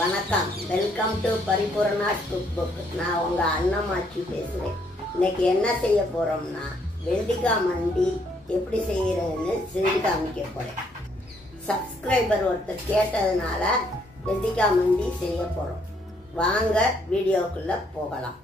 வணக்கம், welcome to Paripoorna's cook book. நான் உங்கள் அன்னமாச்சி பேசுகிறேன். இன்னைக்கு என்ன செய்ய போகிறோம்னா, வெண்டிக்காய் மண்டி எப்படி செய்கிறதுன்னு செஞ்சு காமிக்க போகிறேன். சப்ஸ்கிரைபர் ஒருத்தர் கேட்டதுனால வெண்டிக்காய் மண்டி செய்ய போகிறோம். வாங்க வீடியோக்குள்ளே போகலாம்.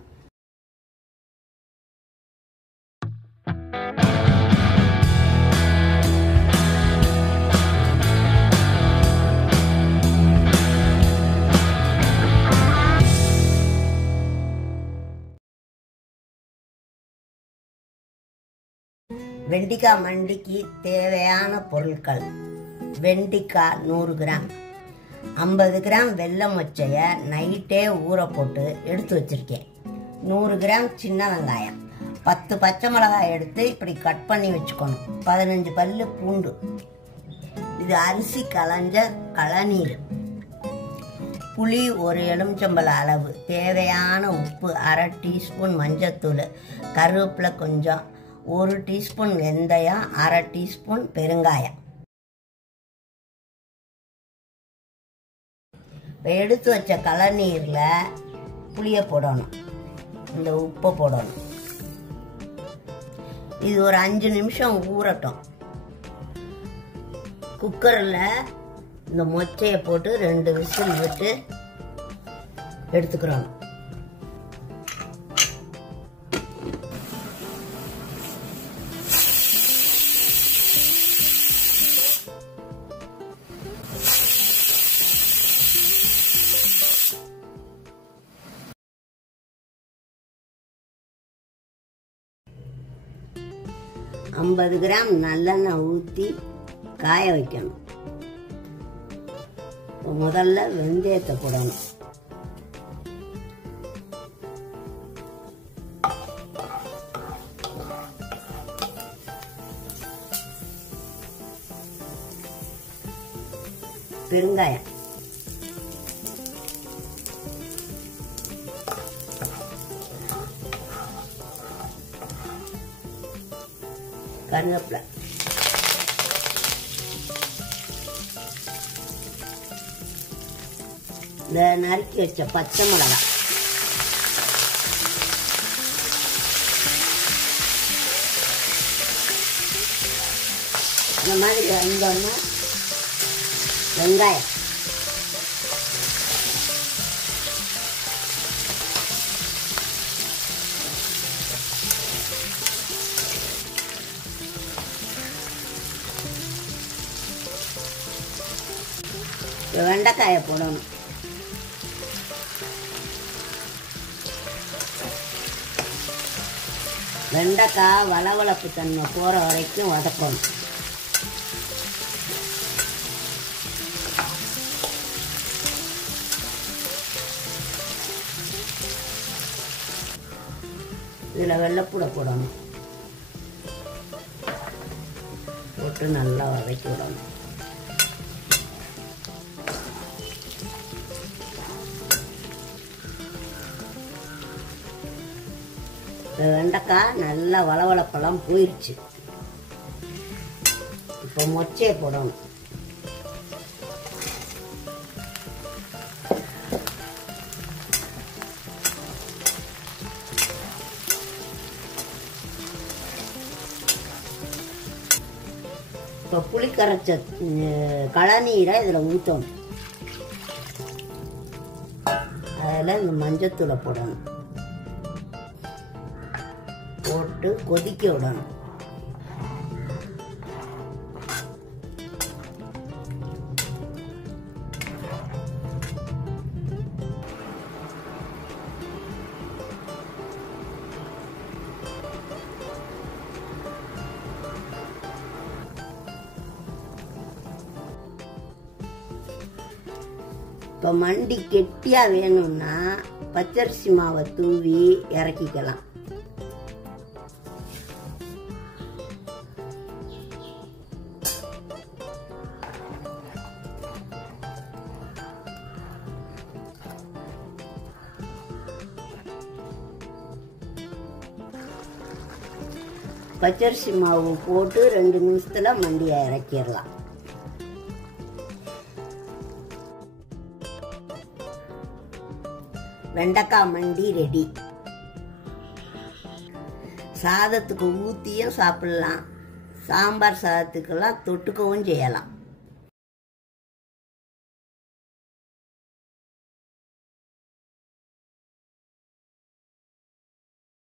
வெண்டிக்காய் மண்டிக்கு தேவையான பொருட்கள்: வெண்டிக்காய் 100 கிராம், 50 கிராம் வெள்ளை மொச்சையை நைட்டே ஊற போட்டு எடுத்து வச்சிருக்கேன், 100 கிராம் சின்ன வெங்காயம், 10 பச்சை மிளகாய் எடுத்து இப்படி கட் பண்ணி வச்சுக்கணும், 15 பல்லு பூண்டு, இது அரிசி களைஞ்ச கழநீர், புளி 1 எலுமிச்சம்பழ அளவு, தேவையான உப்பு, 1/2 டீஸ்பூன் மஞ்சத்தூள், கருவேப்பிலை கொஞ்சம், 1 டீஸ்பூன் வெந்தயம், 1/2 டீஸ்பூன் பெருங்காயம். எடுத்து வச்ச கழநீரில் புளியை போடணும், இந்த உப்பை போடணும். இது ஒரு 5 நிமிஷம் ஊறட்டும். குக்கரில் இந்த மொச்சையை போட்டு 2 விசில் விட்டு எடுத்துக்கிறோம். ஐம்பது கிராம் நல்லெண்ணெய் ஊற்றி காய வைக்கணும். முதல்ல வெந்தயத்தை போடணும். பெருங்காயம், கருவேப்பிலை, இந்த நறுக்கி வச்ச பச்சை மிளகாய், இந்த மாதிரி வந்தோன்னா வெங்காயம், வெண்டைக்காயை போடணும். வெண்டைக்காய் வளவளப்பு தன்மை போகிற வரைக்கும் வதக்கணும். இதில் வெள்ளைப்பூடை போடணும், போட்டு நல்லா வதக்கி விடணும். வெண்டைக்காய் நல்லா வளவளப்பெல்லாம் போயிடுச்சு. இப்போ மொச்சையை போடணும். இப்போ புளி கரைச்ச கழநீரை இதில் ஊற்றணும். அதில் இந்த மஞ்சத்தூளை போடணும், போட்டு கொதிக்க விடணும். இப்போ மண்டி கெட்டியாக வேணும்னா பச்சரிசி மாவை தூவி இறக்கிக்கலாம். பச்சரிசி மாவு போட்டு 2 நிமிஷத்துல மண்டியை இறக்கிடலாம். வெண்டைக்காய் மண்டி ரெடி. சாதத்துக்கு ஊற்றியும் சாப்பிடலாம், சாம்பார் சாதத்துக்கெல்லாம் தொட்டுக்கவும் செய்யலாம்.